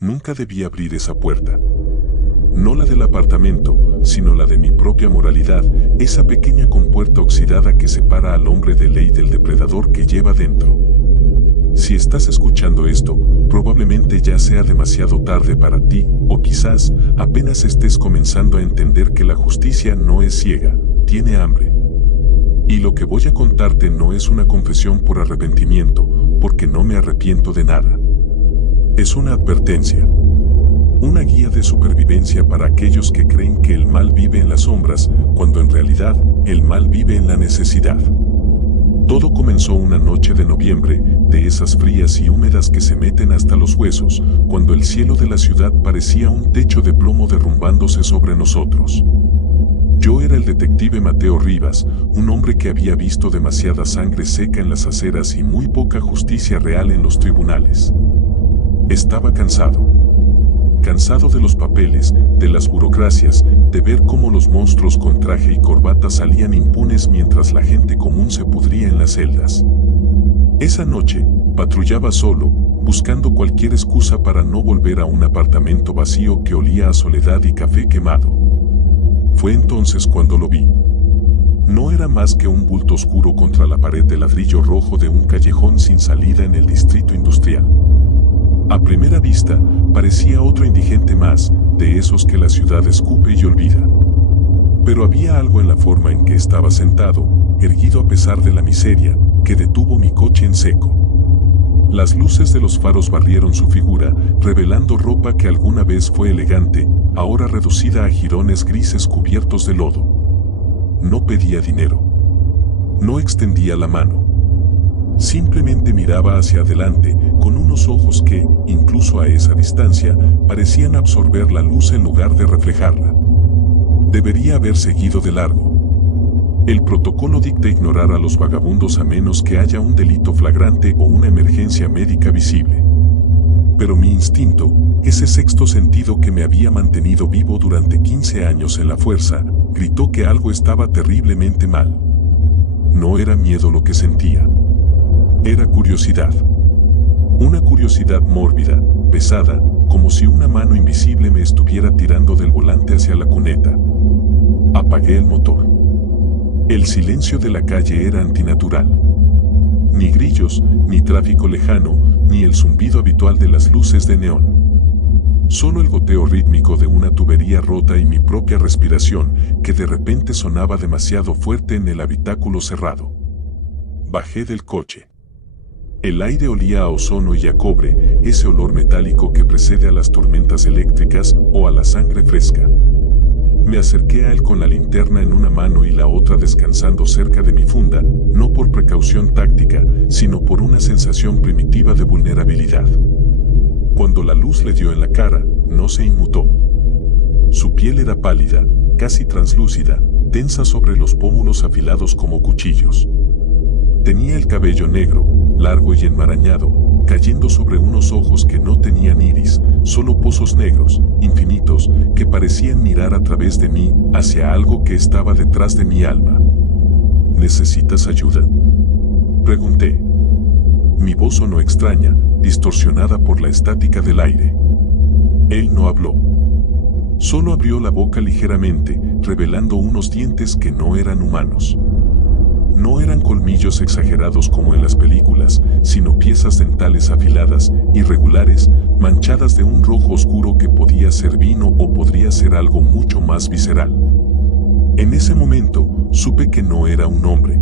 Nunca debí abrir esa puerta. No la del apartamento, sino la de mi propia moralidad, esa pequeña compuerta oxidada que separa al hombre de ley del depredador que lleva dentro. Si estás escuchando esto, probablemente ya sea demasiado tarde para ti, o quizás apenas estés comenzando a entender que la justicia no es ciega, tiene hambre. Y lo que voy a contarte no es una confesión por arrepentimiento, porque no me arrepiento de nada. Es una advertencia. Una guía de supervivencia para aquellos que creen que el mal vive en las sombras, cuando en realidad el mal vive en la necesidad. Todo comenzó una noche de noviembre, de esas frías y húmedas que se meten hasta los huesos, cuando el cielo de la ciudad parecía un techo de plomo derrumbándose sobre nosotros. Yo era el detective Mateo Rivas, un hombre que había visto demasiada sangre seca en las aceras y muy poca justicia real en los tribunales. Estaba cansado. Cansado de los papeles, de las burocracias, de ver cómo los monstruos con traje y corbata salían impunes mientras la gente común se pudría en las celdas. Esa noche, patrullaba solo, buscando cualquier excusa para no volver a un apartamento vacío que olía a soledad y café quemado. Fue entonces cuando lo vi. No era más que un bulto oscuro contra la pared de ladrillo rojo de un callejón sin salida en el distrito industrial. A primera vista, parecía otro indigente más, de esos que la ciudad escupe y olvida. Pero había algo en la forma en que estaba sentado, erguido a pesar de la miseria, que detuvo mi coche en seco. Las luces de los faros barrieron su figura, revelando ropa que alguna vez fue elegante, ahora reducida a jirones grises cubiertos de lodo. No pedía dinero. No extendía la mano. Simplemente miraba hacia adelante, con unos ojos que, incluso a esa distancia, parecían absorber la luz en lugar de reflejarla. Debería haber seguido de largo. El protocolo dicta ignorar a los vagabundos a menos que haya un delito flagrante o una emergencia médica visible. Pero mi instinto, ese sexto sentido que me había mantenido vivo durante 15 años en la fuerza, gritó que algo estaba terriblemente mal. No era miedo lo que sentía. Era curiosidad. Una curiosidad mórbida, pesada, como si una mano invisible me estuviera tirando del volante hacia la cuneta. Apagué el motor. El silencio de la calle era antinatural. Ni grillos, ni tráfico lejano, ni el zumbido habitual de las luces de neón. Solo el goteo rítmico de una tubería rota y mi propia respiración, que de repente sonaba demasiado fuerte en el habitáculo cerrado. Bajé del coche. El aire olía a ozono y a cobre, ese olor metálico que precede a las tormentas eléctricas o a la sangre fresca. Me acerqué a él con la linterna en una mano y la otra descansando cerca de mi funda, no por precaución táctica, sino por una sensación primitiva de vulnerabilidad. Cuando la luz le dio en la cara, no se inmutó. Su piel era pálida, casi translúcida, tensa sobre los pómulos afilados como cuchillos. Tenía el cabello negro, largo y enmarañado, cayendo sobre unos ojos que no tenían iris, solo pozos negros, infinitos, que parecían mirar a través de mí, hacia algo que estaba detrás de mi alma. ¿Necesitas ayuda?, pregunté. Mi voz sonó extraña, distorsionada por la estática del aire. Él no habló. Solo abrió la boca ligeramente, revelando unos dientes que no eran humanos. No eran colmillos exagerados como en las películas, sino piezas dentales afiladas, irregulares, manchadas de un rojo oscuro que podía ser vino o podría ser algo mucho más visceral. En ese momento, supe que no era un hombre.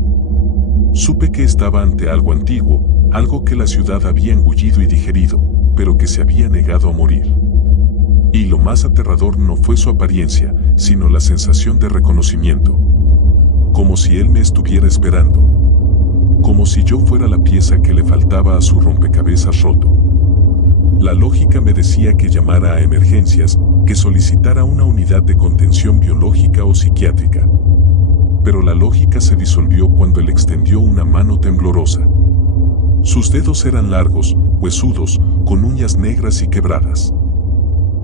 Supe que estaba ante algo antiguo, algo que la ciudad había engullido y digerido, pero que se había negado a morir. Y lo más aterrador no fue su apariencia, sino la sensación de reconocimiento. Como si él me estuviera esperando. Como si yo fuera la pieza que le faltaba a su rompecabezas roto. La lógica me decía que llamara a emergencias, que solicitara una unidad de contención biológica o psiquiátrica. Pero la lógica se disolvió cuando él extendió una mano temblorosa. Sus dedos eran largos, huesudos, con uñas negras y quebradas.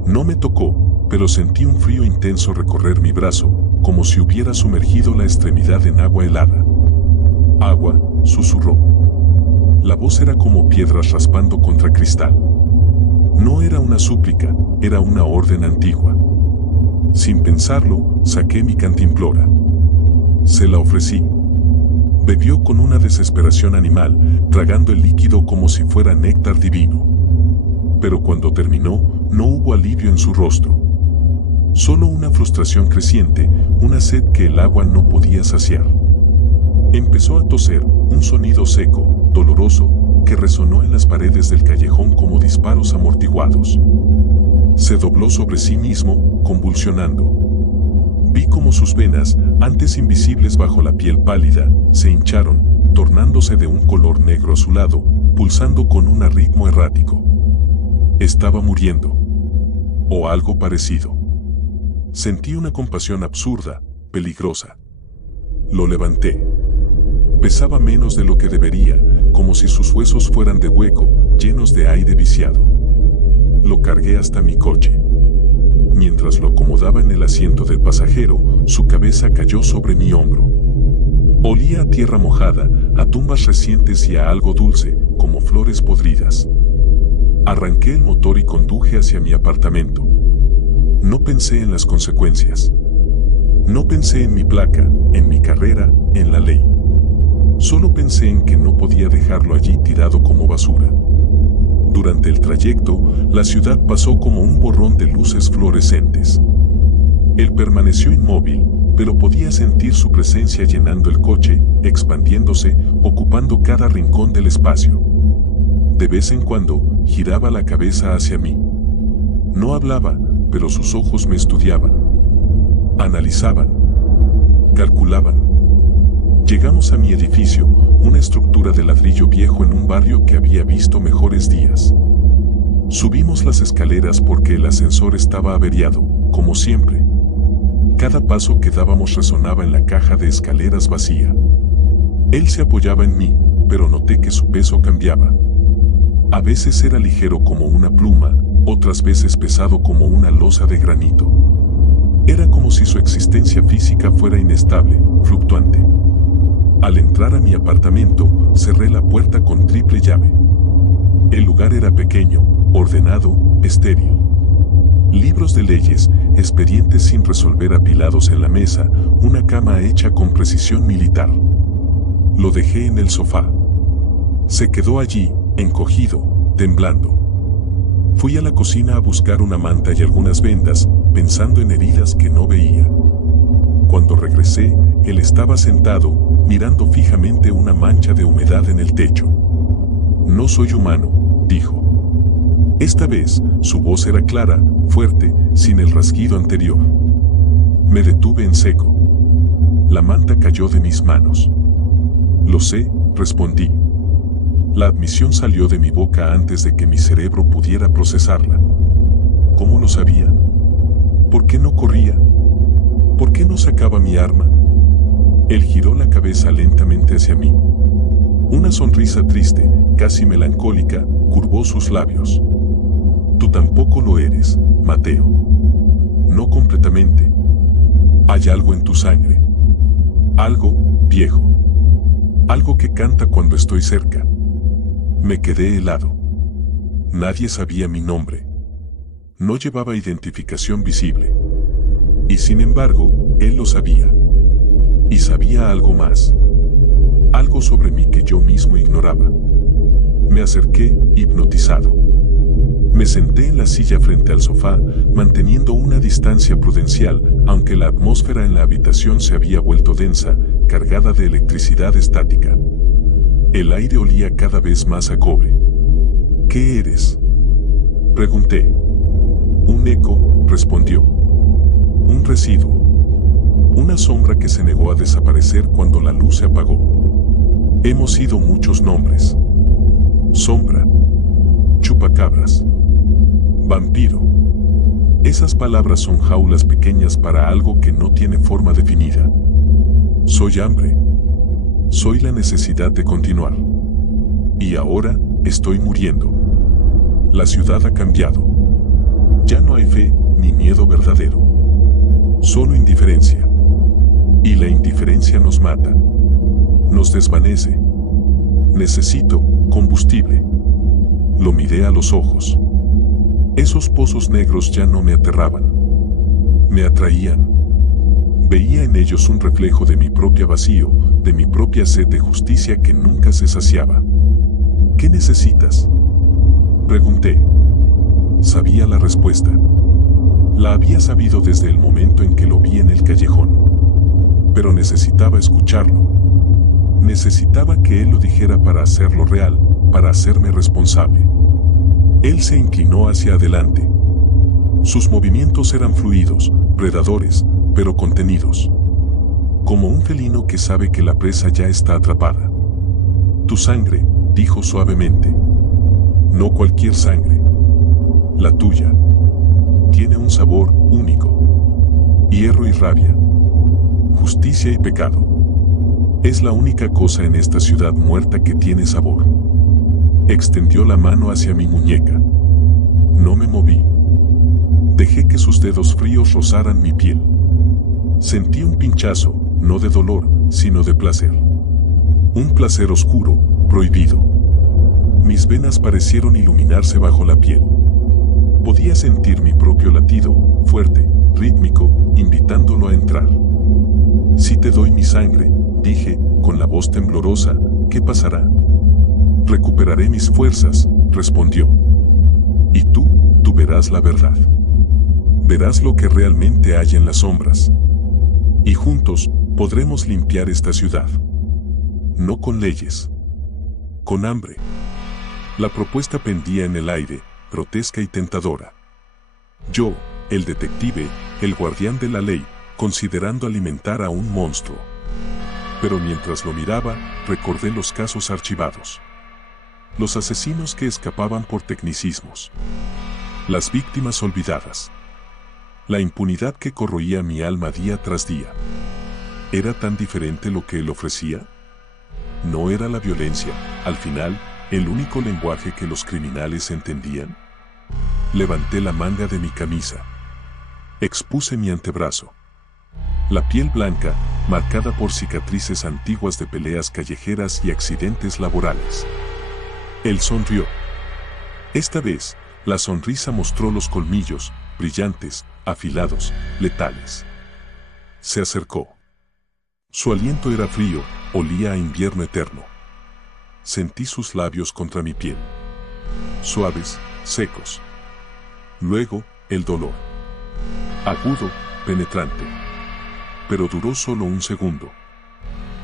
No me tocó, pero sentí un frío intenso recorrer mi brazo, como si hubiera sumergido la extremidad en agua helada. «Agua», susurró. La voz era como piedras raspando contra cristal. No era una súplica, era una orden antigua. Sin pensarlo, saqué mi cantimplora. Se la ofrecí. Bebió con una desesperación animal, tragando el líquido como si fuera néctar divino. Pero cuando terminó, no hubo alivio en su rostro. Solo una frustración creciente, una sed que el agua no podía saciar. Empezó a toser, un sonido seco, doloroso, que resonó en las paredes del callejón como disparos amortiguados. Se dobló sobre sí mismo, convulsionando. Vi cómo sus venas, antes invisibles bajo la piel pálida, se hincharon, tornándose de un color negro azulado, pulsando con un ritmo errático. Estaba muriendo. O algo parecido. Sentí una compasión absurda, peligrosa. Lo levanté. Pesaba menos de lo que debería, como si sus huesos fueran de hueco, llenos de aire viciado. Lo cargué hasta mi coche. Mientras lo acomodaba en el asiento del pasajero, su cabeza cayó sobre mi hombro. Olía a tierra mojada, a tumbas recientes y a algo dulce, como flores podridas. Arranqué el motor y conduje hacia mi apartamento. No pensé en las consecuencias. No pensé en mi placa, en mi carrera, en la ley. Solo pensé en que no podía dejarlo allí tirado como basura. Durante el trayecto, la ciudad pasó como un borrón de luces fluorescentes. Él permaneció inmóvil, pero podía sentir su presencia llenando el coche, expandiéndose, ocupando cada rincón del espacio. De vez en cuando, giraba la cabeza hacia mí. No hablaba, pero sus ojos me estudiaban. Analizaban. Calculaban. Llegamos a mi edificio, una estructura de ladrillo viejo en un barrio que había visto mejores días. Subimos las escaleras porque el ascensor estaba averiado, como siempre. Cada paso que dábamos resonaba en la caja de escaleras vacía. Él se apoyaba en mí, pero noté que su peso cambiaba. A veces era ligero como una pluma, otras veces pesado como una losa de granito. Era como si su existencia física fuera inestable, fluctuante. Al entrar a mi apartamento, cerré la puerta con triple llave. El lugar era pequeño, ordenado, estéril. Libros de leyes, expedientes sin resolver apilados en la mesa, una cama hecha con precisión militar. Lo dejé en el sofá. Se quedó allí, encogido, temblando. Fui a la cocina a buscar una manta y algunas vendas, pensando en heridas que no veía. Cuando regresé, él estaba sentado, mirando fijamente una mancha de humedad en el techo. No soy humano, dijo. Esta vez, su voz era clara, fuerte, sin el rasguido anterior. Me detuve en seco. La manta cayó de mis manos. Lo sé, respondí. La admisión salió de mi boca antes de que mi cerebro pudiera procesarla. ¿Cómo lo sabía? ¿Por qué no corría? ¿Por qué no sacaba mi arma? Él giró la cabeza lentamente hacia mí. Una sonrisa triste, casi melancólica, curvó sus labios. Tú tampoco lo eres, Mateo. No completamente. Hay algo en tu sangre. Algo, viejo. Algo que canta cuando estoy cerca. Me quedé helado. Nadie sabía mi nombre. No llevaba identificación visible. Y sin embargo, él lo sabía. Y sabía algo más. Algo sobre mí que yo mismo ignoraba. Me acerqué, hipnotizado. Me senté en la silla frente al sofá, manteniendo una distancia prudencial, aunque la atmósfera en la habitación se había vuelto densa, cargada de electricidad estática. El aire olía cada vez más a cobre. ¿Qué eres?, pregunté. Un eco, respondió. Un residuo. Una sombra que se negó a desaparecer cuando la luz se apagó. Hemos sido muchos nombres. Sombra. Chupacabras. Vampiro. Esas palabras son jaulas pequeñas para algo que no tiene forma definida. Soy hambre. Soy la necesidad de continuar. Y ahora, estoy muriendo. La ciudad ha cambiado. Ya no hay fe, ni miedo verdadero. Solo indiferencia. Y la indiferencia nos mata. Nos desvanece. Necesito combustible. Lo miré a los ojos. Esos pozos negros ya no me aterraban. Me atraían. Veía en ellos un reflejo de mi propio vacío, de mi propia sed de justicia que nunca se saciaba. ¿Qué necesitas?, pregunté. Sabía la respuesta. La había sabido desde el momento en que lo vi en el callejón. Pero necesitaba escucharlo. Necesitaba que él lo dijera para hacerlo real, para hacerme responsable. Él se inclinó hacia adelante. Sus movimientos eran fluidos, predadores, pero contenidos. Como un felino que sabe que la presa ya está atrapada. Tu sangre, dijo suavemente. No cualquier sangre. La tuya. Tiene un sabor único. Hierro y rabia. Justicia y pecado. Es la única cosa en esta ciudad muerta que tiene sabor. Extendió la mano hacia mi muñeca. No me moví. Dejé que sus dedos fríos rozaran mi piel. Sentí un pinchazo, no de dolor, sino de placer. Un placer oscuro, prohibido. Mis venas parecieron iluminarse bajo la piel. Podía sentir mi propio latido, fuerte, rítmico, invitándolo a entrar. Si te doy mi sangre, dije, con la voz temblorosa, ¿qué pasará? Recuperaré mis fuerzas, respondió. Y tú verás la verdad. Verás lo que realmente hay en las sombras. Y juntos, podremos limpiar esta ciudad. No con leyes. Con hambre. La propuesta pendía en el aire, grotesca y tentadora. Yo, el detective, el guardián de la ley, considerando alimentar a un monstruo. Pero mientras lo miraba, recordé los casos archivados. Los asesinos que escapaban por tecnicismos. Las víctimas olvidadas. La impunidad que corroía mi alma día tras día. ¿Era tan diferente lo que él ofrecía? ¿No era la violencia, al final, el único lenguaje que los criminales entendían? Levanté la manga de mi camisa. Expuse mi antebrazo. La piel blanca, marcada por cicatrices antiguas de peleas callejeras y accidentes laborales. Él sonrió. Esta vez, la sonrisa mostró los colmillos, brillantes, afilados, letales. Se acercó. Su aliento era frío, olía a invierno eterno. Sentí sus labios contra mi piel. Suaves, secos. Luego, el dolor. Agudo, penetrante. Pero duró solo un segundo.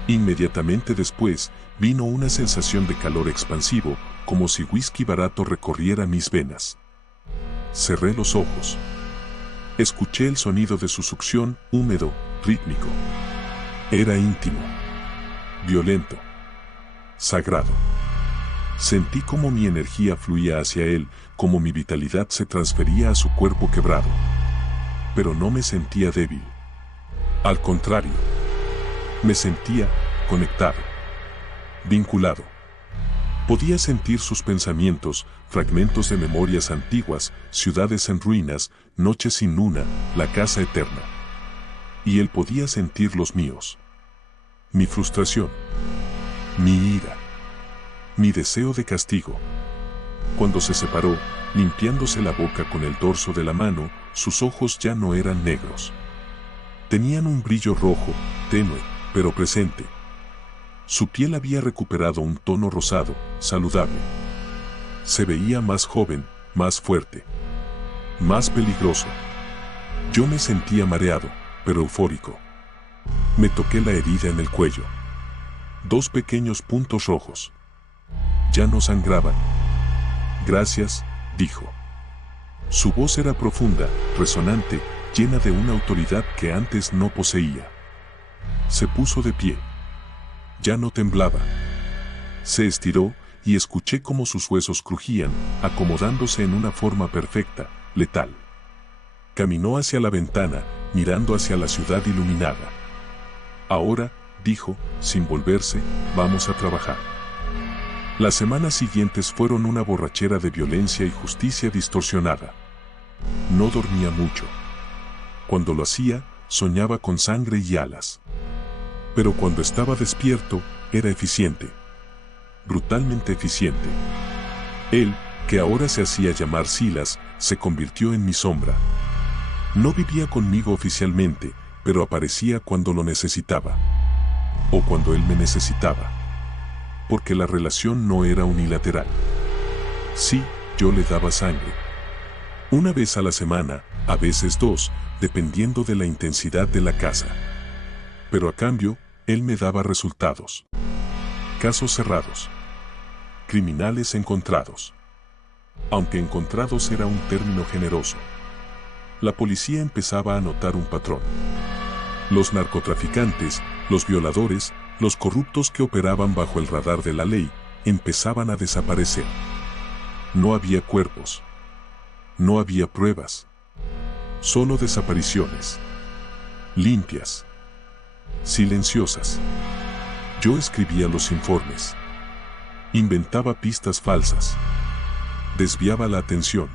Inmediatamente después, vino una sensación de calor expansivo, como si whisky barato recorriera mis venas. Cerré los ojos. Escuché el sonido de su succión, húmedo, rítmico. Era íntimo. Violento. Sagrado. Sentí como mi energía fluía hacia él, como mi vitalidad se transfería a su cuerpo quebrado. Pero no me sentía débil. Al contrario. Me sentía conectado. Vinculado. Podía sentir sus pensamientos, fragmentos de memorias antiguas, ciudades en ruinas, noches sin luna, la casa eterna. Y él podía sentir los míos. Mi frustración. Mi ira. Mi deseo de castigo. Cuando se separó, limpiándose la boca con el dorso de la mano, sus ojos ya no eran negros. Tenían un brillo rojo, tenue, pero presente. Su piel había recuperado un tono rosado, saludable. Se veía más joven, más fuerte. Más peligroso. Yo me sentía mareado, pero eufórico. Me toqué la herida en el cuello. 2 pequeños puntos rojos. Ya no sangraban. Gracias, dijo. Su voz era profunda, resonante, llena de una autoridad que antes no poseía. Se puso de pie. Ya no temblaba. Se estiró y escuché cómo sus huesos crujían, acomodándose en una forma perfecta, letal. Caminó hacia la ventana, mirando hacia la ciudad iluminada. Ahora, dijo, sin volverse, vamos a trabajar. Las semanas siguientes fueron una borrachera de violencia y justicia distorsionada. No dormía mucho. Cuando lo hacía, soñaba con sangre y alas. Pero cuando estaba despierto, era eficiente. Brutalmente eficiente. Él, que ahora se hacía llamar Silas, se convirtió en mi sombra. No vivía conmigo oficialmente, pero aparecía cuando lo necesitaba. O cuando él me necesitaba. Porque la relación no era unilateral. Sí, yo le daba sangre. Una vez a la semana, a veces dos, dependiendo de la intensidad de la caza. Pero a cambio, él me daba resultados. Casos cerrados. Criminales encontrados. Aunque encontrados era un término generoso. La policía empezaba a notar un patrón. Los narcotraficantes, los violadores, los corruptos que operaban bajo el radar de la ley, empezaban a desaparecer. No había cuerpos. No había pruebas. Solo desapariciones. Limpias. Silenciosas. Yo escribía los informes. Inventaba pistas falsas. Desviaba la atención.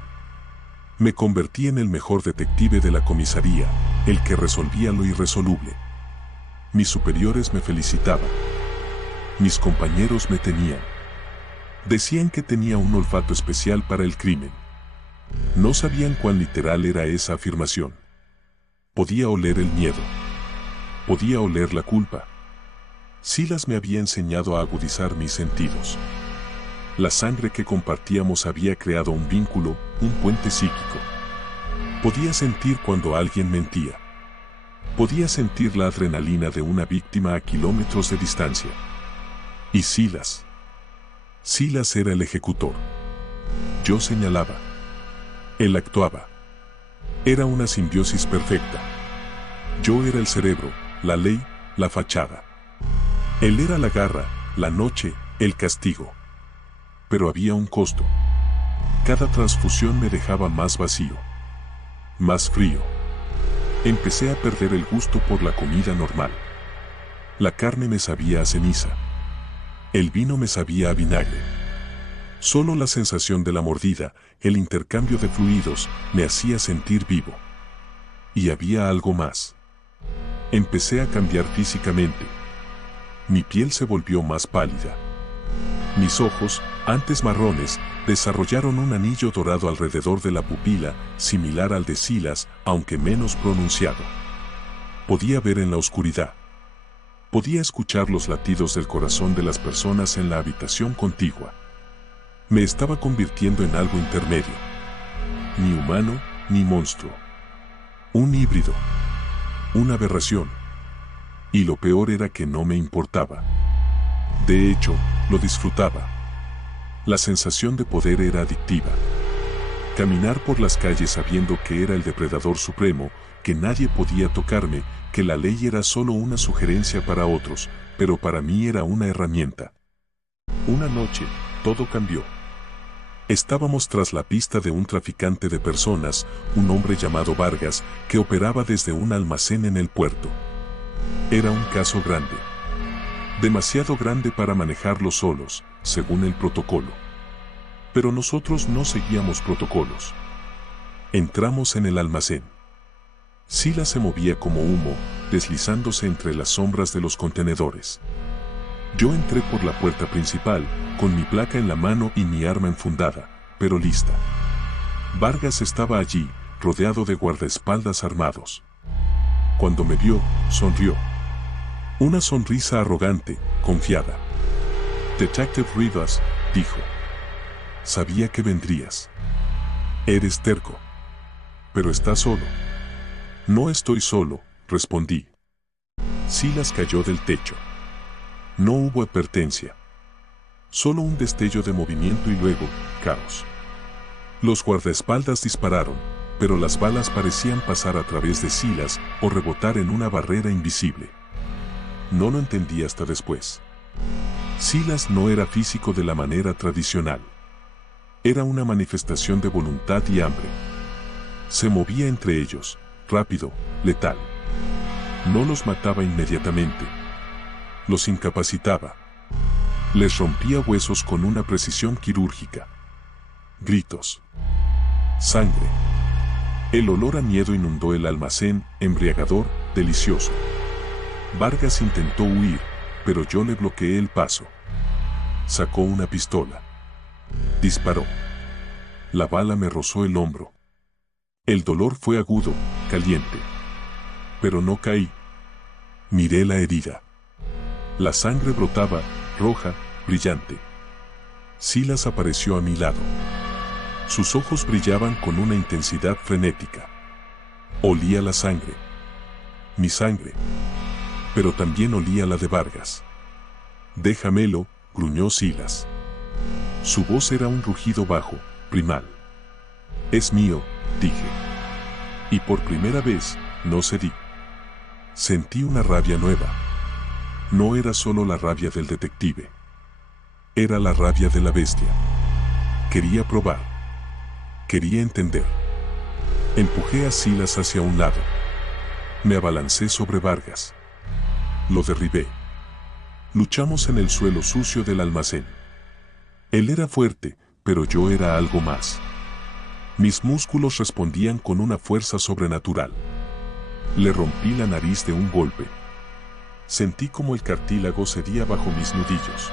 Me convertí en el mejor detective de la comisaría, el que resolvía lo irresoluble. Mis superiores me felicitaban. Mis compañeros me temían. Decían que tenía un olfato especial para el crimen. No sabían cuán literal era esa afirmación. Podía oler el miedo. Podía oler la culpa. Silas me había enseñado a agudizar mis sentidos. La sangre que compartíamos había creado un vínculo, un puente psíquico. Podía sentir cuando alguien mentía. Podía sentir la adrenalina de una víctima a kilómetros de distancia. Y Silas. Silas era el ejecutor. Yo señalaba. Él actuaba. Era una simbiosis perfecta. Yo era el cerebro, la ley, la fachada. Él era la garra, la noche, el castigo. Pero había un costo. Cada transfusión me dejaba más vacío. Más frío. Empecé a perder el gusto por la comida normal. La carne me sabía a ceniza. El vino me sabía a vinagre. Solo la sensación de la mordida, el intercambio de fluidos, me hacía sentir vivo. Y había algo más. Empecé a cambiar físicamente. Mi piel se volvió más pálida. Mis ojos, antes marrones, desarrollaron un anillo dorado alrededor de la pupila, similar al de Silas, aunque menos pronunciado. Podía ver en la oscuridad. Podía escuchar los latidos del corazón de las personas en la habitación contigua. Me estaba convirtiendo en algo intermedio. Ni humano, ni monstruo. Un híbrido. Una aberración. Y lo peor era que no me importaba. De hecho, lo disfrutaba. La sensación de poder era adictiva. Caminar por las calles sabiendo que era el depredador supremo, que nadie podía tocarme, que la ley era solo una sugerencia para otros, pero para mí era una herramienta. Una noche, todo cambió. Estábamos tras la pista de un traficante de personas, un hombre llamado Vargas, que operaba desde un almacén en el puerto. Era un caso grande. Demasiado grande para manejarlo solos, según el protocolo. Pero nosotros no seguíamos protocolos. Entramos en el almacén. Silas se movía como humo, deslizándose entre las sombras de los contenedores. Yo entré por la puerta principal, con mi placa en la mano y mi arma enfundada, pero lista. Vargas estaba allí, rodeado de guardaespaldas armados. Cuando me vio, sonrió. Una sonrisa arrogante, confiada. Detective Rivas, dijo. Sabía que vendrías. Eres terco. Pero estás solo. No estoy solo, respondí. Silas cayó del techo. No hubo advertencia. Solo un destello de movimiento y luego, caos. Los guardaespaldas dispararon, pero las balas parecían pasar a través de Silas o rebotar en una barrera invisible. No lo entendí hasta después. Silas no era físico de la manera tradicional. Era una manifestación de voluntad y hambre. Se movía entre ellos, rápido, letal. No los mataba inmediatamente. Los incapacitaba. Les rompía huesos con una precisión quirúrgica. Gritos. Sangre. El olor a miedo inundó el almacén, embriagador, delicioso. Vargas intentó huir, pero yo le bloqueé el paso. Sacó una pistola. Disparó. la bala me rozó el hombro. El dolor fue agudo, caliente. Pero no caí. Miré la herida. La sangre brotaba, roja, brillante. Silas apareció a mi lado. Sus ojos brillaban con una intensidad frenética. Olía la sangre. Mi sangre. Pero también olía la de Vargas. Déjamelo, gruñó Silas. Su voz era un rugido bajo, primal. Es mío, dije. Y por primera vez, no cedí. Sentí una rabia nueva. No era solo la rabia del detective. Era la rabia de la bestia. Quería probar. Quería entender. Empujé a Silas hacia un lado. Me abalancé sobre Vargas. Lo derribé. Luchamos en el suelo sucio del almacén. Él era fuerte, pero yo era algo más. Mis músculos respondían con una fuerza sobrenatural. Le rompí la nariz de un golpe. Sentí como el cartílago cedía bajo mis nudillos.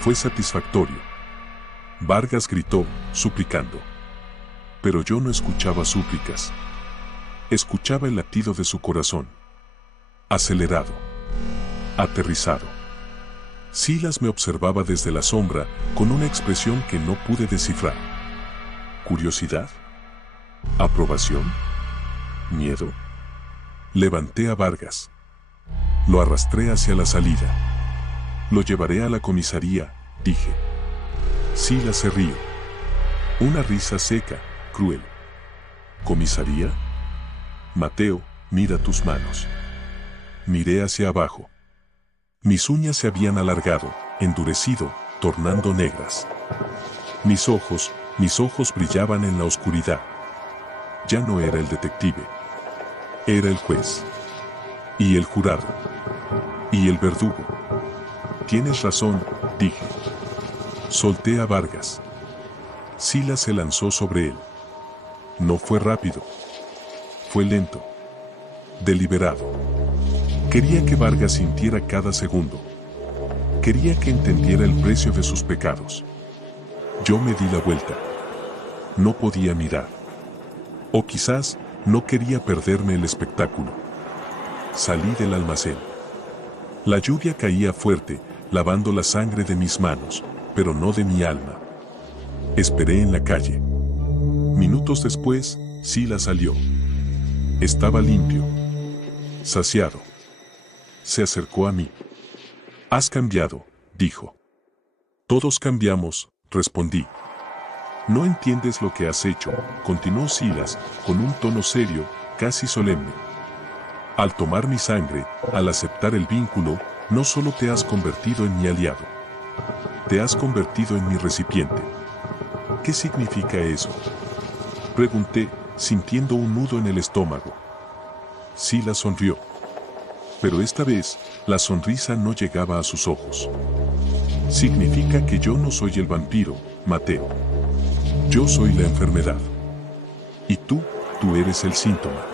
Fue satisfactorio. Vargas gritó, suplicando. Pero yo no escuchaba súplicas. Escuchaba el latido de su corazón. Acelerado. Aterrizado. Silas me observaba desde la sombra con una expresión que no pude descifrar. ¿Curiosidad? ¿Aprobación? ¿Miedo? Levanté a Vargas. Lo arrastré hacia la salida. Lo llevaré a la comisaría, dije. Silas se rió. Una risa seca, cruel. ¿Comisaría? Mateo, mira tus manos. Miré hacia abajo. Mis uñas se habían alargado, endurecido, tornando negras. Mis ojos brillaban en la oscuridad. Ya no era el detective. Era el juez. Y el jurado. Y el verdugo. Tienes razón, dije. Solté a Vargas. Silas se lanzó sobre él. No fue rápido. Fue lento. Deliberado. Quería que Vargas sintiera cada segundo. Quería que entendiera el precio de sus pecados. Yo me di la vuelta. No podía mirar. O quizás no quería perderme el espectáculo. Salí del almacén. La lluvia caía fuerte, lavando la sangre de mis manos, pero no de mi alma. Esperé en la calle. Minutos después, Silas salió. Estaba limpio. Saciado. Se acercó a mí. Has cambiado, dijo. Todos cambiamos, respondí. No entiendes lo que has hecho, continuó Silas, con un tono serio, casi solemne. Al tomar mi sangre, al aceptar el vínculo, no solo te has convertido en mi aliado. Te has convertido en mi recipiente. ¿Qué significa eso? Pregunté, sintiendo un nudo en el estómago. Silas sonrió. Pero esta vez, la sonrisa no llegaba a sus ojos. Significa que yo no soy el vampiro, Mateo. Yo soy la enfermedad. Y tú eres el síntoma.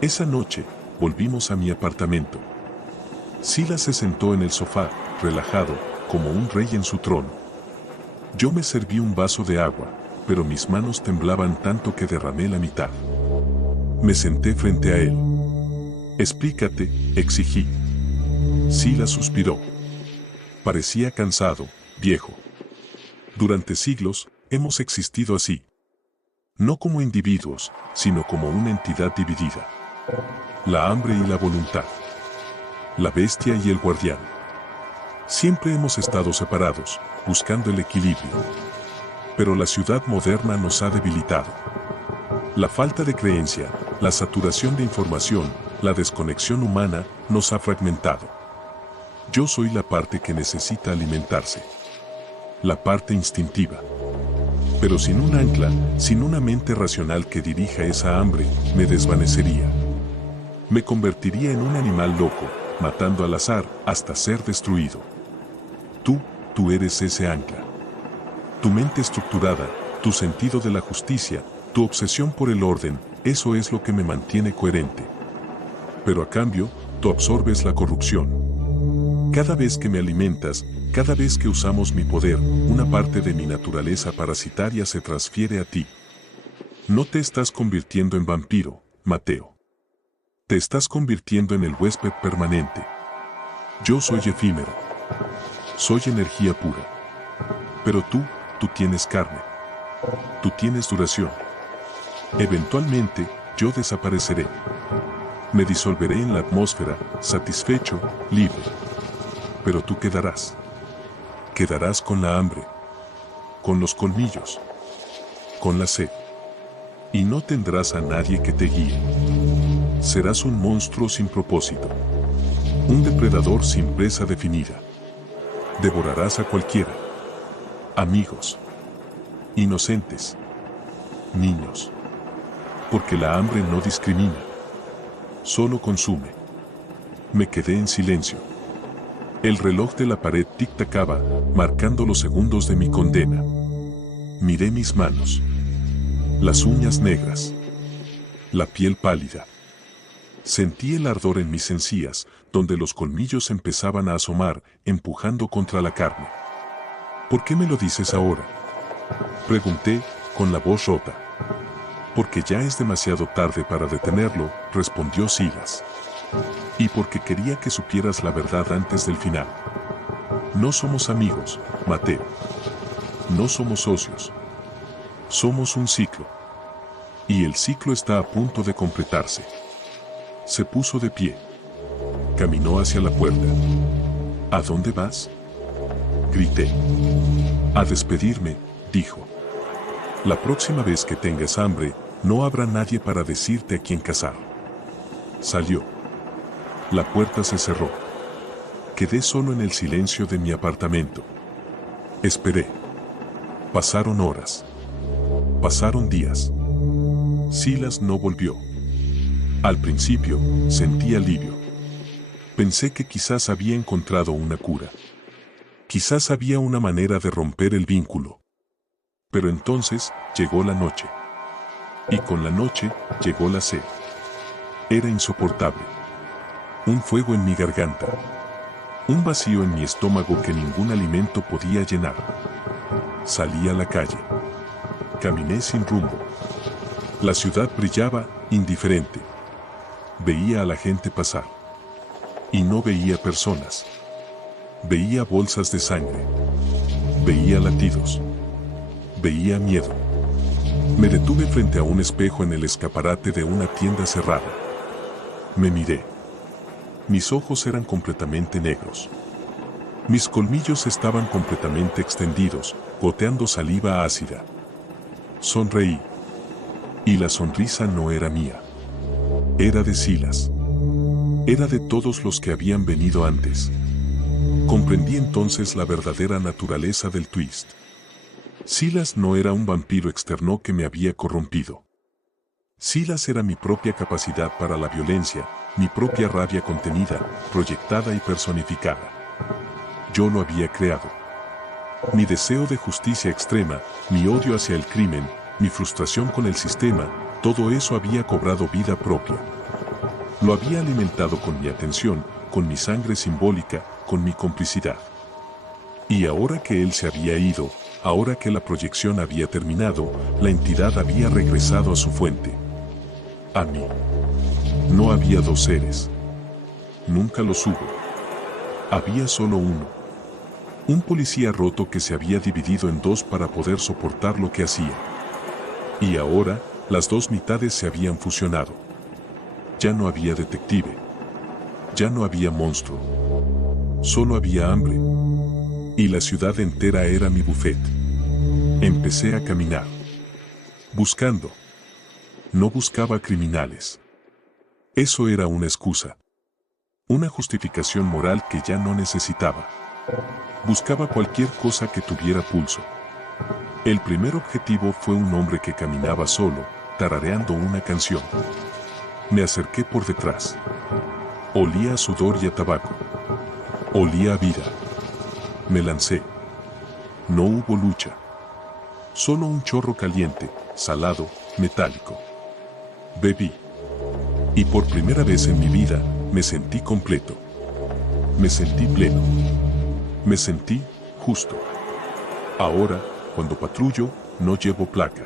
Esa noche, volvimos a mi apartamento. Silas se sentó en el sofá, relajado, como un rey en su trono. Yo me serví un vaso de agua, pero mis manos temblaban tanto que derramé la mitad. Me senté frente a él. Explícate, exigí. Silas suspiró. Parecía cansado, viejo. Durante siglos, hemos existido así. No como individuos, sino como una entidad dividida. La hambre y la voluntad. La bestia y el guardián. Siempre hemos estado separados, buscando el equilibrio. Pero la ciudad moderna nos ha debilitado. La falta de creencia, la saturación de información, la desconexión humana nos ha fragmentado. Yo soy la parte que necesita alimentarse. La parte instintiva. Pero sin un ancla, sin una mente racional que dirija esa hambre, me desvanecería. Me convertiría en un animal loco, matando al azar hasta ser destruido. Tú eres ese ancla. Tu mente estructurada, tu sentido de la justicia, tu obsesión por el orden, eso es lo que me mantiene coherente. Pero a cambio, tú absorbes la corrupción. Cada vez que me alimentas, cada vez que usamos mi poder, una parte de mi naturaleza parasitaria se transfiere a ti. No te estás convirtiendo en vampiro, Mateo. Te estás convirtiendo en el huésped permanente. Yo soy efímero. Soy energía pura. Pero tú tienes carne. Tú tienes duración. Eventualmente, yo desapareceré. Me disolveré en la atmósfera, satisfecho, libre. Pero tú quedarás. Quedarás con la hambre, con los colmillos, con la sed. Y no tendrás a nadie que te guíe. Serás un monstruo sin propósito. Un depredador sin presa definida. Devorarás a cualquiera. Amigos. Inocentes. Niños. Porque la hambre no discrimina. Solo consume. Me quedé en silencio. El reloj de la pared tic-tacaba, marcando los segundos de mi condena. Miré mis manos. Las uñas negras. La piel pálida. Sentí el ardor en mis encías, donde los colmillos empezaban a asomar, empujando contra la carne. ¿Por qué me lo dices ahora?, pregunté, con la voz rota. Porque ya es demasiado tarde para detenerlo, respondió Silas. Y porque quería que supieras la verdad antes del final. No somos amigos, Mateo. No somos socios. Somos un ciclo. Y el ciclo está a punto de completarse. Se puso de pie. Caminó hacia la puerta. ¿A dónde vas?, grité. A despedirme, dijo. La próxima vez que tengas hambre, no habrá nadie para decirte a quién cazar. Salió. La puerta se cerró. Quedé solo en el silencio de mi apartamento. Esperé. Pasaron horas. Pasaron días. Silas no volvió. Al principio, sentí alivio. Pensé que quizás había encontrado una cura. Quizás había una manera de romper el vínculo. Pero entonces llegó la noche. Y con la noche llegó la sed. Era insoportable. Un fuego en mi garganta. Un vacío en mi estómago que ningún alimento podía llenar. Salí a la calle. Caminé sin rumbo. La ciudad brillaba, indiferente. Veía a la gente pasar. Y no veía personas. Veía bolsas de sangre. Veía latidos. Veía miedo. Me detuve frente a un espejo en el escaparate de una tienda cerrada. Me miré. Mis ojos eran completamente negros. Mis colmillos estaban completamente extendidos, goteando saliva ácida. Sonreí. Y la sonrisa no era mía. Era de Silas. Era de todos los que habían venido antes. Comprendí entonces la verdadera naturaleza del twist. Silas no era un vampiro externo que me había corrompido. Silas era mi propia capacidad para la violencia, mi propia rabia contenida, proyectada y personificada. Yo lo había creado. Mi deseo de justicia extrema, mi odio hacia el crimen, mi frustración con el sistema, todo eso había cobrado vida propia. Lo había alimentado con mi atención, con mi sangre simbólica, con mi complicidad. Y ahora que él se había ido, ahora que la proyección había terminado, la entidad había regresado a su fuente. A mí. No había dos seres. Nunca los hubo. Había solo uno. Un policía roto que se había dividido en dos para poder soportar lo que hacía. Y ahora, las dos mitades se habían fusionado. Ya no había detective. Ya no había monstruo. Solo había hambre. Y la ciudad entera era mi buffet. Empecé a caminar. Buscando. No buscaba criminales. Eso era una excusa. Una justificación moral que ya no necesitaba. Buscaba cualquier cosa que tuviera pulso. El primer objetivo fue un hombre que caminaba solo, tarareando una canción. Me acerqué por detrás. Olía a sudor y a tabaco. Olía a vida. Me lancé. No hubo lucha. Solo un chorro caliente, salado, metálico. Bebí. Y por primera vez en mi vida, me sentí completo. Me sentí pleno. Me sentí justo. Ahora, cuando patrullo, no llevo placa.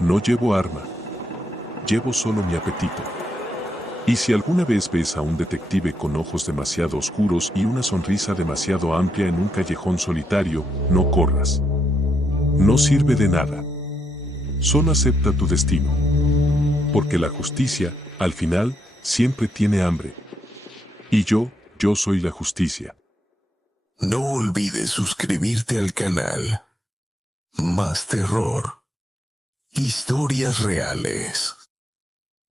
No llevo arma. Llevo solo mi apetito. Y si alguna vez ves a un detective con ojos demasiado oscuros y una sonrisa demasiado amplia en un callejón solitario, no corras. No sirve de nada. Solo acepta tu destino. Porque la justicia, al final, siempre tiene hambre. Y yo soy la justicia. No olvides suscribirte al canal. Más terror. Historias reales.